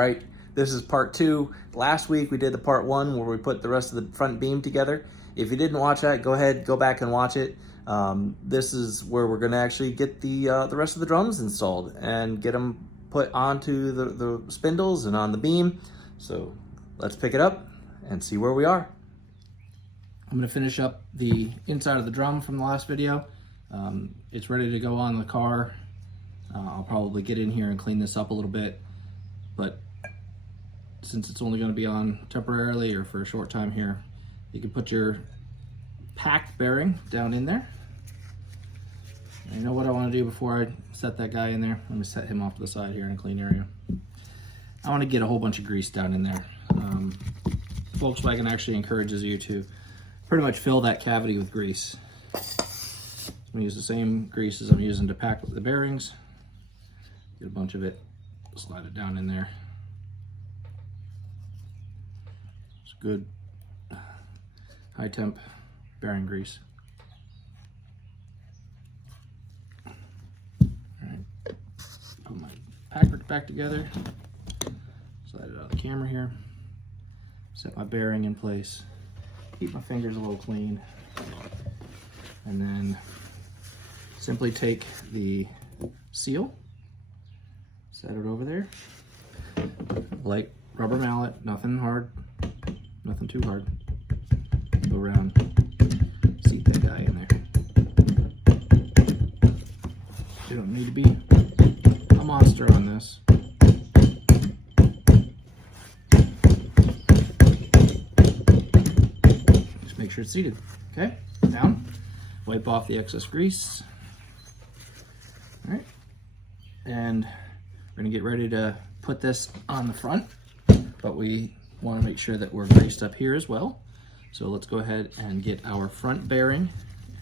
right, this is part 2. Last week we did the part 1 where we put the rest of the front beam together. If you didn't watch that, go ahead, go back and watch it. This is where we're going to actually get the rest of the drums installed and get them put onto the spindles and on the beam. So let's pick it up and see where we are. I'm going to finish up the inside of the drum from the last video. It's ready to go on the car. I'll probably get in here and clean this up a little bit, but since it's only going to be on temporarily or for a short time here, you can put your pack bearing down in there. And you know what I want to do before I set that guy in there? Let me set him off to the side here in a clean area. I want to get a whole bunch of grease down in there. Volkswagen actually encourages you to pretty much fill that cavity with grease. I'm going to use the same grease as I'm using to pack the bearings. Get a bunch of it, slide it down in there. It's good high temp bearing grease. Alright, put my packer back together, slide it out of the camera here, set my bearing in place, keep my fingers a little clean, and then simply take the seal, set it over there, light rubber mallet, nothing hard, nothing too hard. Go around, seat that guy in there. You don't need to be a monster on this. Just make sure it's seated. Okay, down. Wipe off the excess grease. All right, and we're gonna get ready to put this on the front, but we want to make sure that we're greased up here as well. So let's go ahead and get our front bearing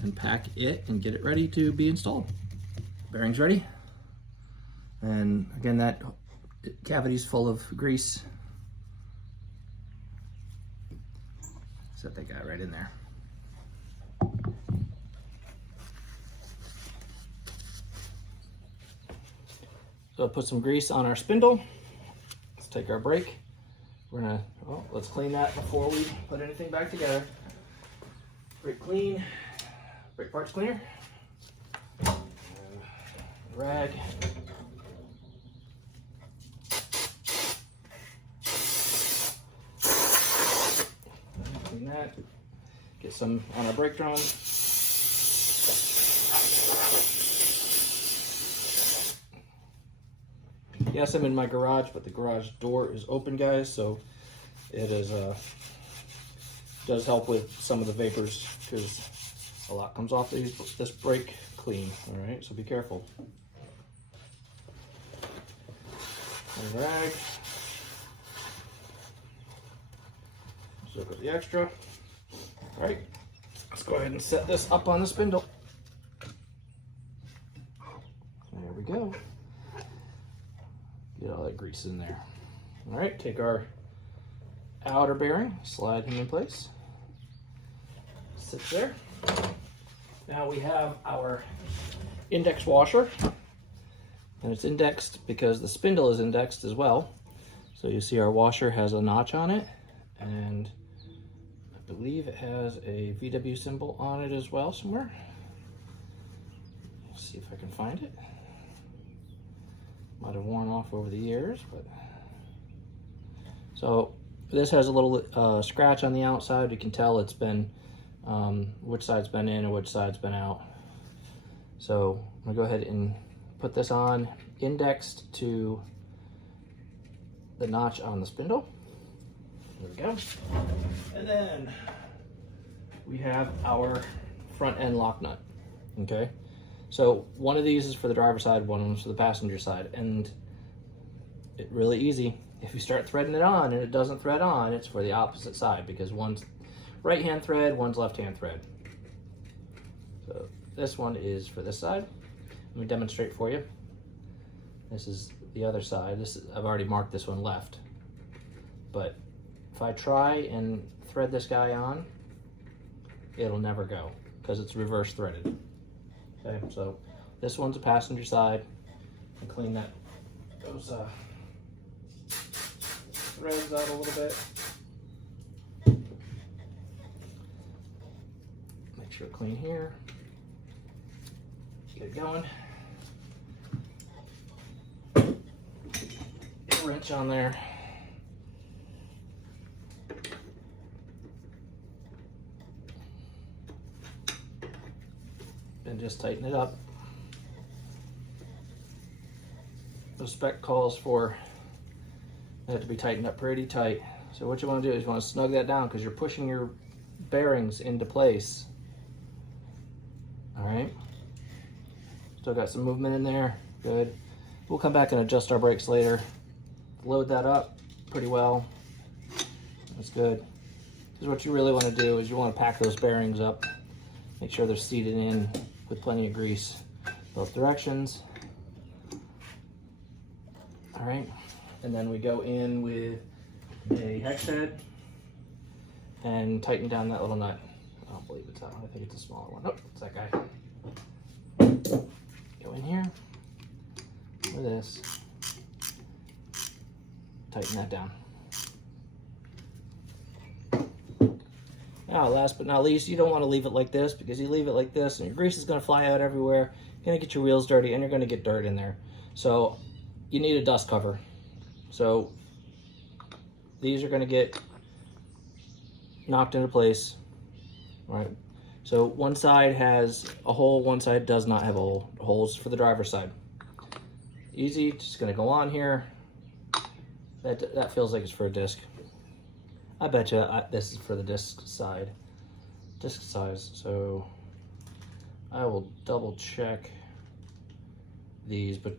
and pack it and get it ready to be installed. Bearing's ready. And again, that cavity's full of grease. Set that guy right in there. So I'll put some grease on our spindle. Let's take our brake. We're gonna, well, let's clean that before we put anything back together. Brake clean, brake parts cleaner, and rag. Clean that. Get some on our brake drum. Yes, I'm in my garage, but the garage door is open, guys, so it is does help with some of the vapors because a lot comes off this brake clean. All right, so be careful. And rag. Soak up the extra. All right, let's go ahead and set this up on the spindle. There we go. Get all that grease in there. All right, take our outer bearing, slide him in place. Sits there. Now we have our index washer, and it's indexed because the spindle is indexed as well. So you see our washer has a notch on it, and I believe it has a VW symbol on it as well somewhere. Let's see if I can find it. Might have worn off over the years, but so this has a little scratch on the outside. You can tell it's been which side's been in and which side's been out. So I'm gonna go ahead and put this on, indexed to the notch on the spindle. There we go. And then we have our front end lock nut. Okay. So one of these is for the driver's side, one is for the passenger side, and it's really easy. If you start threading it on and it doesn't thread on, it's for the opposite side because one's right hand thread, one's left hand thread. So this one is for this side. Let me demonstrate for you. This is the other side. I've already marked this one left, but if I try and thread this guy on, it'll never go because it's reverse threaded. Okay, so this one's a passenger side, and clean that those threads out a little bit. Make sure clean here. Get it going. Get a wrench on there. And just tighten it up. The spec calls for that to be tightened up pretty tight. So what you want to do is you want to snug that down because you're pushing your bearings into place. All right. Still got some movement in there. Good. We'll come back and adjust our brakes later. Load that up pretty well. That's good. Because what you really want to do is you want to pack those bearings up. Make sure they're seated in with plenty of grease both directions. All right, and then we go in with a hex head and tighten down that little nut. I don't believe it's that one. I think it's a smaller one. Nope, it's that guy. Go in here with this. Tighten that down. Now, last but not least, you don't want to leave it like this because you leave it like this and your grease is going to fly out everywhere. You're going to get your wheels dirty and you're going to get dirt in there. So you need a dust cover. So these are going to get knocked into place. All right. So one side has a hole, one side does not have a hole. Holes for the driver's side. Easy, just going to go on here. That feels like it's for a disc. I bet you this is for the disc size. So I will double check these, but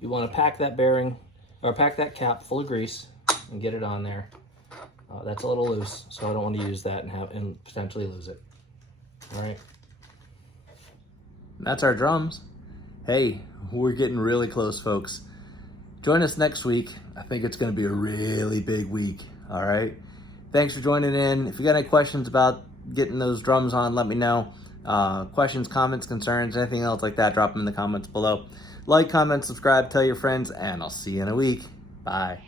you want to pack that bearing or pack that cap full of grease and get it on there. That's a little loose, so I don't want to use that and potentially lose it. All right. That's our drums. Hey, we're getting really close, folks. Join us next week. I think it's going to be a really big week. All right. Thanks for joining in. If you got any questions about getting those drums on, let me know. Questions, comments, concerns, anything else like that, drop them in the comments below. Like, comment, subscribe, tell your friends, and I'll see you in a week. Bye.